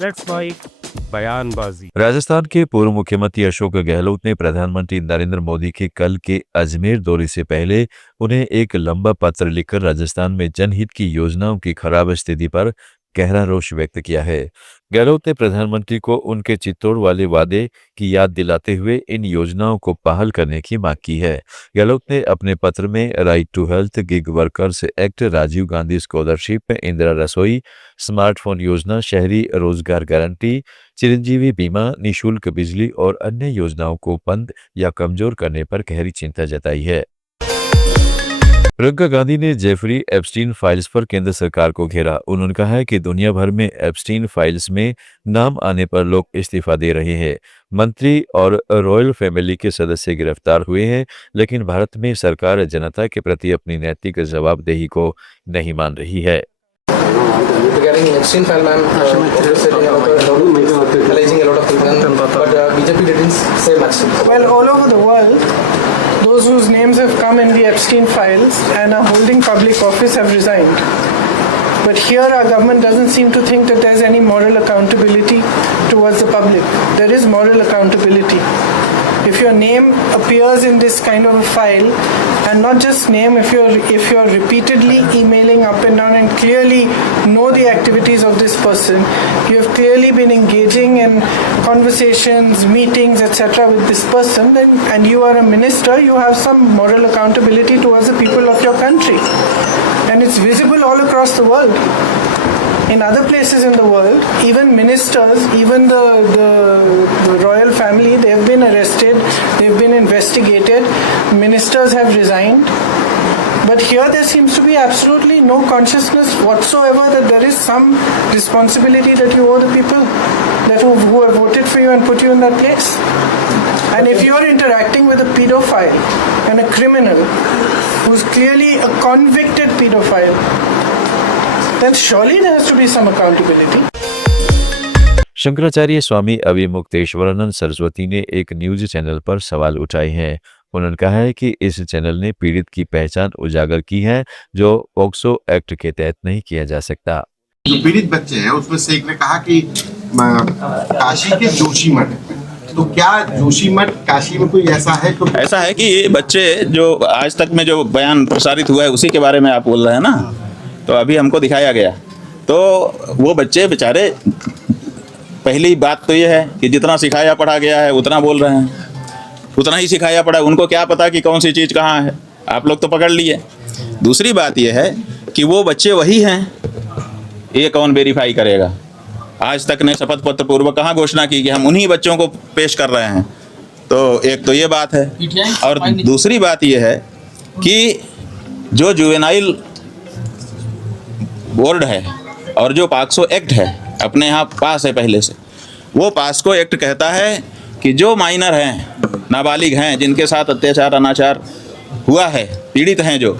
Let's fight बयानबाजी। राजस्थान के पूर्व मुख्यमंत्री अशोक गहलोत ने प्रधानमंत्री नरेंद्र मोदी के कल के अजमेर दौरे से पहले उन्हें एक लंबा पत्र लिखकर राजस्थान में जनहित की योजनाओं की खराब स्थिति पर गहरा रोष व्यक्त किया है। गहलोत ने प्रधानमंत्री को उनके चित्तौड़ वाले वादे की याद दिलाते हुए इन योजनाओं को बहाल करने की मांग की है। गहलोत ने अपने पत्र में right to health, gig workers act, Rajiv Gandhi scholarship, Indira Rasoi, smartphone योजना, शहरी रोजगार गारंटी, चिरंजीवी बीमा, निःशुल्क बिजली और अन्य योजनाओं को बंद या कमजोर करने पर गहरी चिंता जताई है। प्रियंका गांधी ने जेफरी एप्स्टीन फाइल्स पर केंद्र सरकार को घेरा। उन्होंने कहा है कि दुनिया भर में एप्स्टीन फाइल्स में नाम आने पर लोग इस्तीफा दे रहे हैं। मंत्री और रॉयल फैमिली के सदस्य गिरफ्तार हुए हैं, लेकिन भारत में सरकार जनता के प्रति अपनी नैतिक जवाबदेही को नहीं मान रही है। Regarding Epstein file, ma'am, obviously alleging a lot of things, but BJP didn't say much. Well, all over the world, those whose names have come in the Epstein files and are holding public office have resigned. But here our government doesn't seem to think that there's any moral accountability towards the public. There is moral accountability. If your name appears in this kind of a file, and not just name, if you're repeatedly emailing up and down and clearly know the activities of this person, you have clearly been engaging in conversations, meetings, etc. with this person, then, and you are a minister, you have some moral accountability towards the people of your country. And it's visible all across the world. In other places in the world, even ministers, even the royal family, they have been arrested, they've been investigated, ministers have resigned. But here there seems to be absolutely no consciousness whatsoever that there is some responsibility that you owe the people that who have voted for you and put you in that place. And if you are interacting with a pedophile and a criminal who's clearly a convicted pedophile, then surely there has to be some accountability. Shankaracharya Swami Avimukteshwaranand Saraswati ने एक news channel पर सवाल उठाए हैं। उन्होंने कहा है कि इस चैनल ने पीड़ित की पहचान उजागर की है, जो पॉक्सो एक्ट के तहत नहीं किया जा सकता। जो पीड़ित बच्चे हैं उसमें से एक ने कहा कि काशी के जोशीमठ, तो क्या जोशीमठ काशी में कोई ऐसा है? तो ऐसा है कि ये बच्चे जो आज तक में जो बयान प्रसारित हुआ है उसी के बारे में आप बोल रहे हैं ना, तो अभी हमको दिखाया गया, तो वो बच्चे बेचारे, पहली बात तो ये है कि जितना सिखाया पढ़ा गया है उतना बोल रहे हैं, उतना ही सिखाया पढ़ा, उनको क्या पता कि कौन सी चीज़ कहाँ है, आप लोग तो पकड़ लिए। दूसरी बात ये है कि वो बच्चे वही हैं, ये कौन वेरीफाई करेगा? आज तक ने शपथ पत्र पूर्वक कहाँ घोषणा की कि हम उन्हीं बच्चों को पेश कर रहे हैं? तो एक तो ये बात है, और दूसरी बात ये है कि जो जुवेनाइल बोर्ड है और जो पॉक्सो एक्ट है अपने यहाँ पास है पहले से, वो पॉक्सो एक्ट कहता है कि जो माइनर हैं, नाबालिग हैं, जिनके साथ अत्याचार अनाचार हुआ है, पीड़ित हैं जो,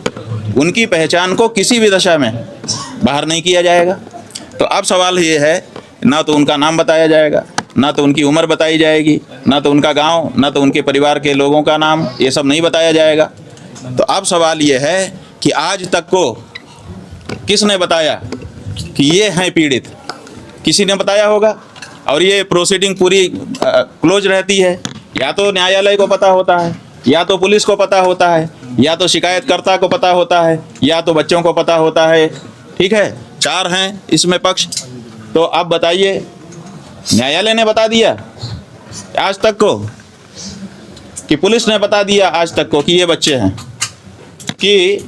उनकी पहचान को किसी भी दशा में बाहर नहीं किया जाएगा। तो अब सवाल ये है, ना तो उनका नाम बताया जाएगा, ना तो उनकी उम्र बताई जाएगी, ना तो उनका गांव, ना तो उनके परिवार के लोगों का नाम, ये सब नहीं बताया जाएगा। तो अब सवाल ये है कि आज तक को किसने बताया कि ये हैं पीड़ित? किसी ने बताया होगा, और ये प्रोसीडिंग पूरी क्लोज रहती है। या तो न्यायालय को पता होता है, या तो पुलिस को पता होता है, या तो शिकायतकर्ता को पता होता है, या तो बच्चों को पता होता है। ठीक है, 4 हैं इसमें पक्ष। तो अब बताइए, न्यायालय ने बता दिया आज तक को, कि पुलिस ने बता दिया आज तक को कि ये बच्चे हैं, कि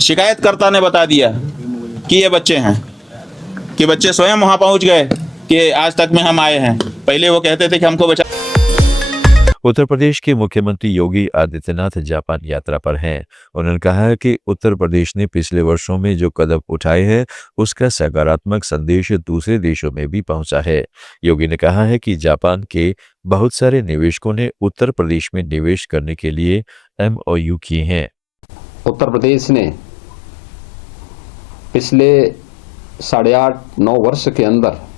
शिकायतकर्ता ने बता दिया कि ये बच्चे हैं, कि बच्चे स्वयं वहां पहुंच गए कि आज तक में हम आए हैं? पहले वो कहते थे कि हमको बचा। उत्तर प्रदेश के मुख्यमंत्री योगी आदित्यनाथ जापान यात्रा पर हैं। उन्होंने कहा है कि उत्तर प्रदेश ने पिछले वर्षों में जो कदम उठाए हैं उसका सकारात्मक संदेश दूसरे देशों में भी पहुंचा है। योगी ने कहा है कि जापान के बहुत सारे निवेशकों ने उत्तर प्रदेश में निवेश करने के लिए MOU किए हैं। उत्तर प्रदेश ने पिछले 8.5-9 वर्ष के अंदर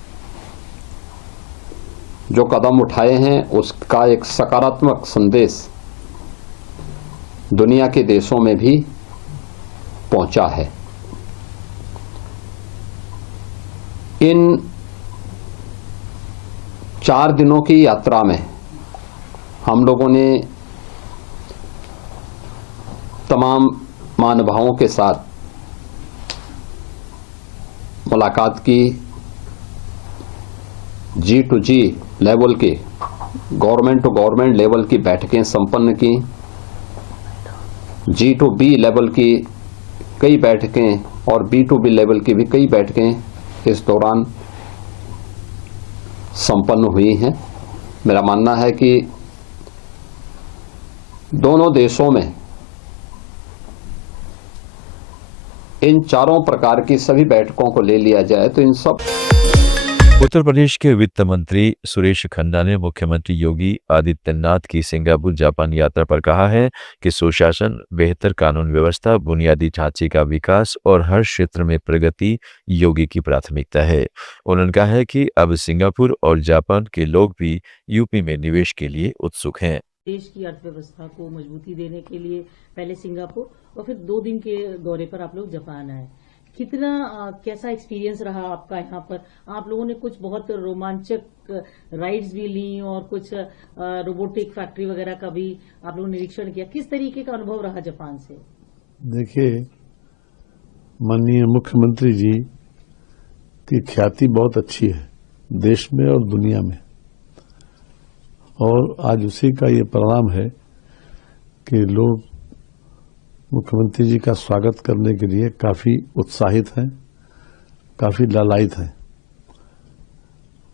जो कदम उठाए हैं उसका एक सकारात्मक संदेश दुनिया के देशों में भी पहुंचा है। इन 4 दिनों की यात्रा में हम लोगों ने तमाम महानुभावों के साथ मुलाकात की, G2G लेवल की, गवर्नमेंट टू गवर्नमेंट लेवल की बैठकें संपन्न की, G2B लेवल की कई बैठकें और B2B लेवल की भी कई बैठकें इस दौरान संपन्न हुई हैं। मेरा मानना है कि दोनों देशों में इन चारों प्रकार की सभी बैठकों को ले लिया जाए तो इन सब। उत्तर प्रदेश के वित्त मंत्री सुरेश खन्ना ने मुख्यमंत्री योगी आदित्यनाथ की सिंगापुर जापान यात्रा पर कहा है कि सुशासन, बेहतर कानून व्यवस्था, बुनियादी ढांचे का विकास और हर क्षेत्र में प्रगति योगी की प्राथमिकता है। उन्होंने कहा है कि अब सिंगापुर और जापान के लोग भी यूपी में निवेश के लिए उत्सुक हैं। देश की अर्थव्यवस्था को मजबूती देने के लिए पहले सिंगापुर और फिर 2 दिन के दौरे पर आप लोग जापान आए। कितना कैसा एक्सपीरियंस रहा आपका यहाँ पर? आप लोगों ने कुछ बहुत रोमांचक राइड्स भी ली और कुछ रोबोटिक फैक्ट्री वगैरह का भी आप लोगों ने निरीक्षण किया। किस तरीके का अनुभव रहा जापान से? देखिए, माननीय मुख्यमंत्री जी की ख्याति बहुत अच्छी है देश में और दुनिया में, और आज उसी का ये परिणाम है कि लोग मुख्यमंत्री जी का स्वागत करने के लिए काफी उत्साहित हैं, काफी लालायित हैं।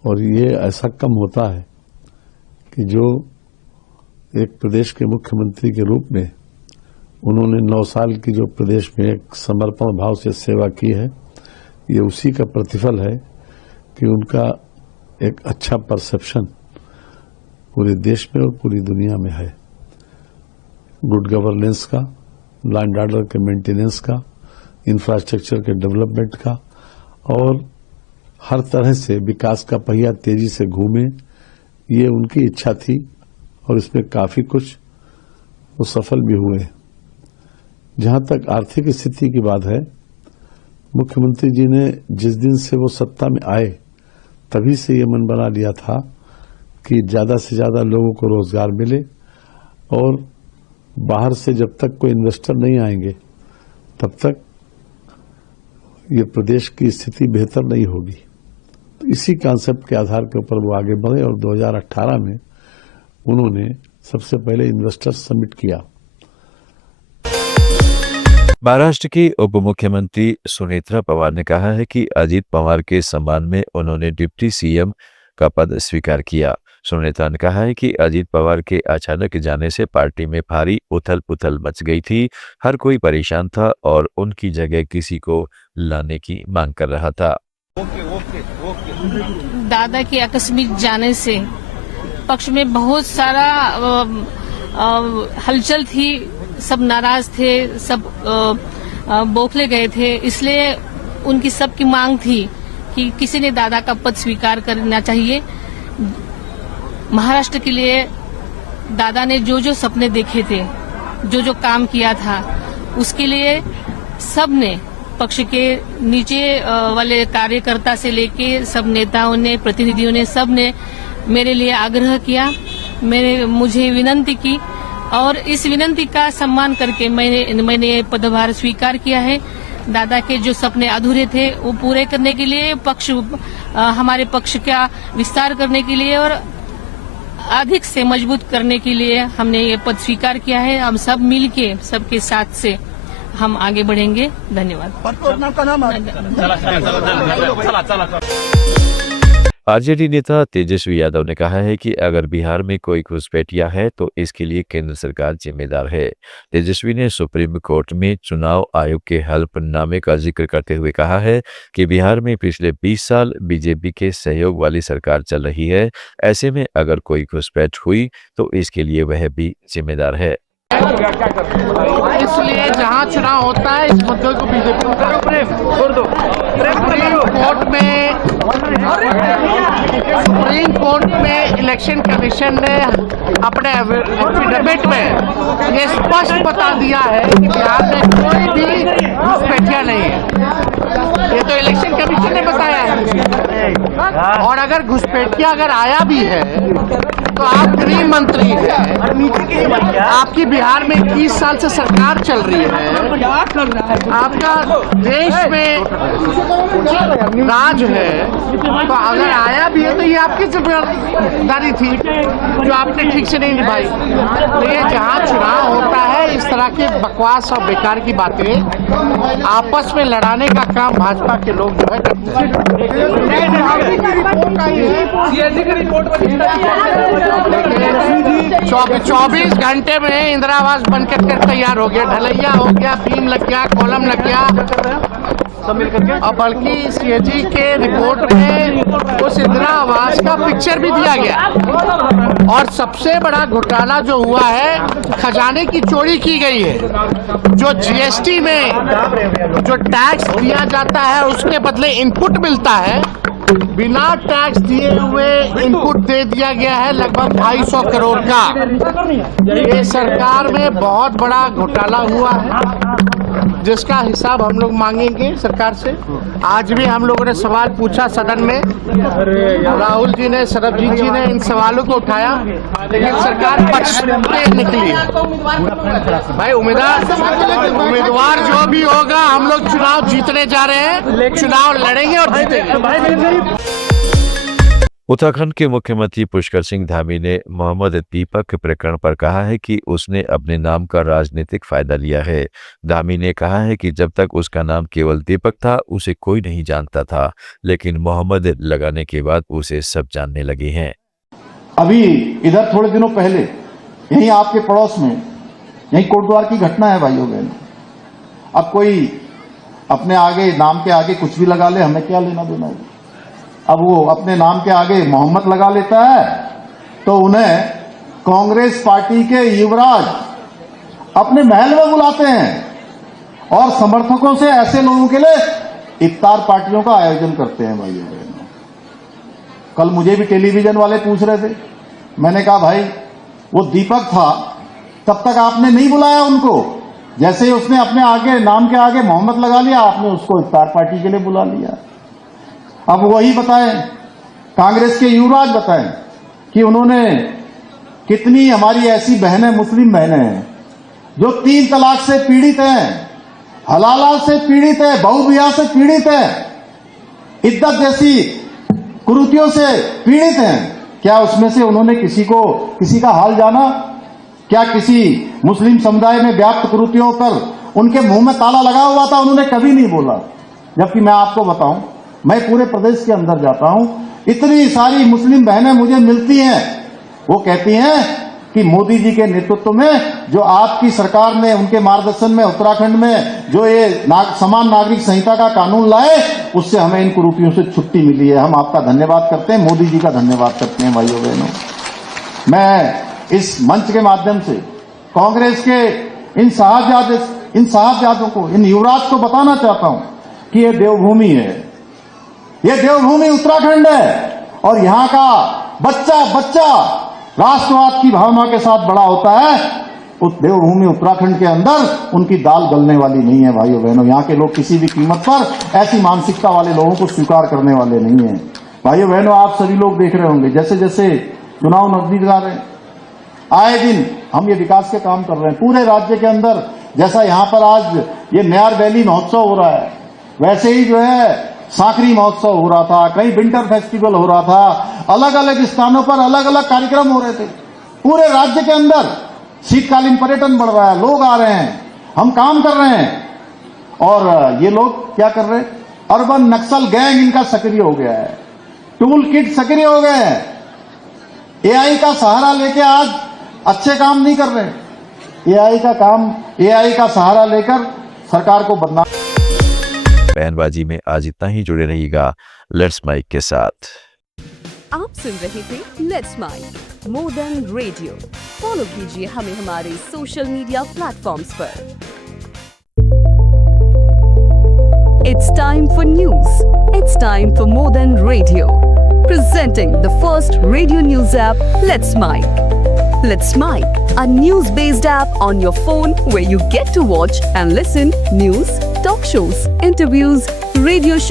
और ये ऐसा कम होता है कि जो एक प्रदेश के मुख्यमंत्री के रूप में उन्होंने 9 साल की जो प्रदेश में एक समर्पण भाव से सेवा की है, ये उसी का प्रतिफल है कि उनका एक अच्छा परसेप्शन पूरे देश में और पूरी दुनिया में है। गुड गवर्नेंस का, लैंड ऑर्डर के मेंटेनेंस का, इंफ्रास्ट्रक्चर के डेवलपमेंट का, और हर तरह से विकास का पहिया तेजी से घूमे, ये उनकी इच्छा थी और इसमें काफी कुछ वो सफल भी हुए। जहां तक आर्थिक स्थिति की बात है, मुख्यमंत्री जी ने जिस दिन से वो सत्ता में आए तभी से ये मन बना लिया था कि ज्यादा से ज्यादा लोगों को रोजगार मिले, और बाहर से जब तक कोई इन्वेस्टर नहीं आएंगे तब तक ये प्रदेश की स्थिति बेहतर नहीं होगी। तो इसी कॉन्सेप्ट के आधार के ऊपर वो आगे बढ़े और 2018 में उन्होंने सबसे पहले इन्वेस्टर समिट किया। महाराष्ट्र की उप मुख्यमंत्री सुनेत्रा पवार ने कहा है कि अजीत पवार के सम्मान में उन्होंने डिप्टी सीएम का पद स्वीकार किया। सुनेत्रा ने कहा है कि अजीत पवार के अचानक जाने से पार्टी में भारी उथल पुथल मच गई थी। हर कोई परेशान था और उनकी जगह किसी को लाने की मांग कर रहा था। दादा के आकस्मिक जाने से पक्ष में बहुत सारा हलचल थी, सब नाराज थे, सब बौखले गए थे। इसलिए उनकी सबकी मांग थी कि किसी ने दादा का पद स्वीकार करना चाहिए। महाराष्ट्र के लिए दादा ने जो जो सपने देखे थे, जो जो काम किया था, उसके लिए सब ने, पक्ष के नीचे वाले कार्यकर्ता से लेके सब नेताओं ने, प्रतिनिधियों ने, सब ने मेरे लिए आग्रह किया, मुझे विनती की, और इस विनती का सम्मान करके मैंने पदभार स्वीकार किया है। दादा के जो सपने अधूरे थे वो पूरे करने के लिए, हमारे पक्ष का विस्तार करने के लिए और अधिक से मजबूत करने के लिए हमने ये पद स्वीकार किया है। हम सब मिलके, सबके साथ से हम आगे बढ़ेंगे। धन्यवाद। आरजेडी नेता तेजस्वी यादव ने कहा है कि अगर बिहार में कोई घुसपैठिया है तो इसके लिए केंद्र सरकार जिम्मेदार है। तेजस्वी ने सुप्रीम कोर्ट में चुनाव आयोग के हलफनामे का जिक्र करते हुए कहा है कि बिहार में पिछले 20 साल बीजेपी के सहयोग वाली सरकार चल रही है। ऐसे में अगर कोई घुसपैठ हुई तो इसके लिए वह भी जिम्मेदार है। इसलिए जहाँ चुनाव होता है इस मुद्दे को बीजेपी सुप्रीम कोर्ट में इलेक्शन कमीशन ने अपने एफिडेविट में ये स्पष्ट बता दिया है कि बिहार में कोई भी घुसपैठिया नहीं है। ये तो इलेक्शन कमीशन ने बताया है। और अगर घुसपैठिया अगर आया भी है तो आप गृह मंत्री हैं, आपकी बिहार में 21 साल से सरकार चल रही है, आपका देश में राज है, तो अगर आया भी है तो ये आपकी जिम्मेदारी थी जो आपने ठीक से नहीं निभाई। तो ये जहाँ चुनाव होता है इस तरह के बकवास और बेकार की बातें आपस में लड़ाने का काम भाजपा के लोग जो है करते हैं। 24 घंटे में इंदिरा आवास बनकर तैयार हो गया, ढलैया हो गया, बीम लग गया, कॉलम लग गया, और बल्कि सीएजी के रिपोर्ट में उस इंदिरा आवास का पिक्चर भी दिया गया। और सबसे बड़ा घोटाला जो हुआ है, खजाने की चोरी की गई है। जो जीएसटी में जो टैक्स दिया जाता है उसके बदले इनपुट मिलता है, बिना टैक्स दिए हुए इनपुट दे दिया गया है लगभग 250 करोड़ का। ये सरकार में बहुत बड़ा घोटाला हुआ है जिसका हिसाब हम लोग मांगेंगे सरकार से। आज भी हम लोगों ने सवाल पूछा सदन में, राहुल जी ने, सरबजीत जी ने इन सवालों को उठाया, लेकिन सरकार पछते निकली है। भाई उम्मीदवार जो भी होगा, हम लोग चुनाव जीतने जा रहे हैं, चुनाव लड़ेंगे और जीतेंगे। उत्तराखंड के मुख्यमंत्री पुष्कर सिंह धामी ने मोहम्मद दीपक प्रकरण पर कहा है कि उसने अपने नाम का राजनीतिक फायदा लिया है। धामी ने कहा है कि जब तक उसका नाम केवल दीपक था उसे कोई नहीं जानता था, लेकिन मोहम्मद लगाने के बाद उसे सब जानने लगे हैं। अभी इधर थोड़े दिनों पहले यहीं आपके पड़ोस में यहीं कोटद्वार की घटना है भाइयों बहनों। अब कोई अपने आगे नाम के आगे कुछ भी लगा ले, हमें क्या लेना देना है। अब वो अपने नाम के आगे मोहम्मद लगा लेता है तो उन्हें कांग्रेस पार्टी के युवराज अपने महल में बुलाते हैं और समर्थकों से ऐसे लोगों के लिए इफ्तार पार्टियों का आयोजन करते हैं भाइयों बहनों। कल मुझे भी टेलीविजन वाले पूछ रहे थे, मैंने कहा भाई वो दीपक था तब तक आपने नहीं बुलाया उनको, जैसे ही उसने अपने आगे नाम के आगे मोहम्मद लगा लिया आपने उसको इफ्तार पार्टी के लिए बुला लिया। अब वही बताएं, कांग्रेस के युवराज बताएं कि उन्होंने कितनी हमारी ऐसी बहनें, मुस्लिम बहनें हैं जो 3 तलाक से पीड़ित हैं, हलाला से पीड़ित है, बहुविवाह से पीड़ित है, इद्दत जैसी कुरीतियों से पीड़ित हैं। क्या उसमें से उन्होंने किसी का हाल जाना? क्या किसी मुस्लिम समुदाय में व्याप्त कुरीतियों पर उनके मुंह में ताला लगा हुआ था? उन्होंने कभी नहीं बोला। जबकि मैं आपको बताऊं, मैं पूरे प्रदेश के अंदर जाता हूं, इतनी सारी मुस्लिम बहनें मुझे मिलती हैं, वो कहती हैं कि मोदी जी के नेतृत्व में जो आपकी सरकार ने उनके मार्गदर्शन में उत्तराखंड में जो ये समान नागरिक संहिता का कानून लाए, उससे हमें इन कुरीतियों से छुट्टी मिली है। हम आपका धन्यवाद करते हैं, मोदी जी का धन्यवाद करते हैं। भाइयों बहनों, मैं इस मंच के माध्यम से कांग्रेस के इन साहबजादों को, इन युवराज को बताना चाहता हूं कि ये देवभूमि है, ये देवभूमि उत्तराखंड है और यहां का बच्चा राष्ट्रवाद की भावना के साथ बड़ा होता है। उस देवभूमि उत्तराखंड के अंदर उनकी दाल गलने वाली नहीं है। भाइयों बहनों, यहां के लोग किसी भी कीमत पर ऐसी मानसिकता वाले लोगों को स्वीकार करने वाले नहीं है। भाइयों बहनों, आप सभी लोग देख रहे होंगे जैसे जैसे चुनाव नजदीक आ रहे हैं, आए दिन हम ये विकास के काम कर रहे हैं पूरे राज्य के अंदर। जैसा यहां पर आज ये नयार वैली महोत्सव हो रहा है, वैसे ही जो है सांकरी महोत्सव हो रहा था, कहीं विंटर फेस्टिवल हो रहा था, अलग अलग स्थानों पर अलग अलग कार्यक्रम हो रहे थे। पूरे राज्य के अंदर शीतकालीन पर्यटन बढ़ रहा है, लोग आ रहे हैं, हम काम कर रहे हैं। और ये लोग क्या कर रहे हैं? अर्बन नक्सल गैंग इनका सक्रिय हो गया है, टूल किट सक्रिय हो गए हैं। एआई का सहारा लेके आज अच्छे काम नहीं कर रहे। एआई का सहारा लेकर सरकार को बदनाम। बयानबाजी में आज इतना ही। जुड़े रहिएगा लेट्स माइक के साथ। आप सुन रहे थे let's mike more than radio. Follow कीजिए हमें हमारे सोशल मीडिया प्लेटफॉर्म्स पर। It's time for news. It's time for more than radio. Presenting the first radio news app, Let's Mic. Let's Mic, a news-based app on your phone where you get to watch and listen news, talk shows, interviews, radio shows.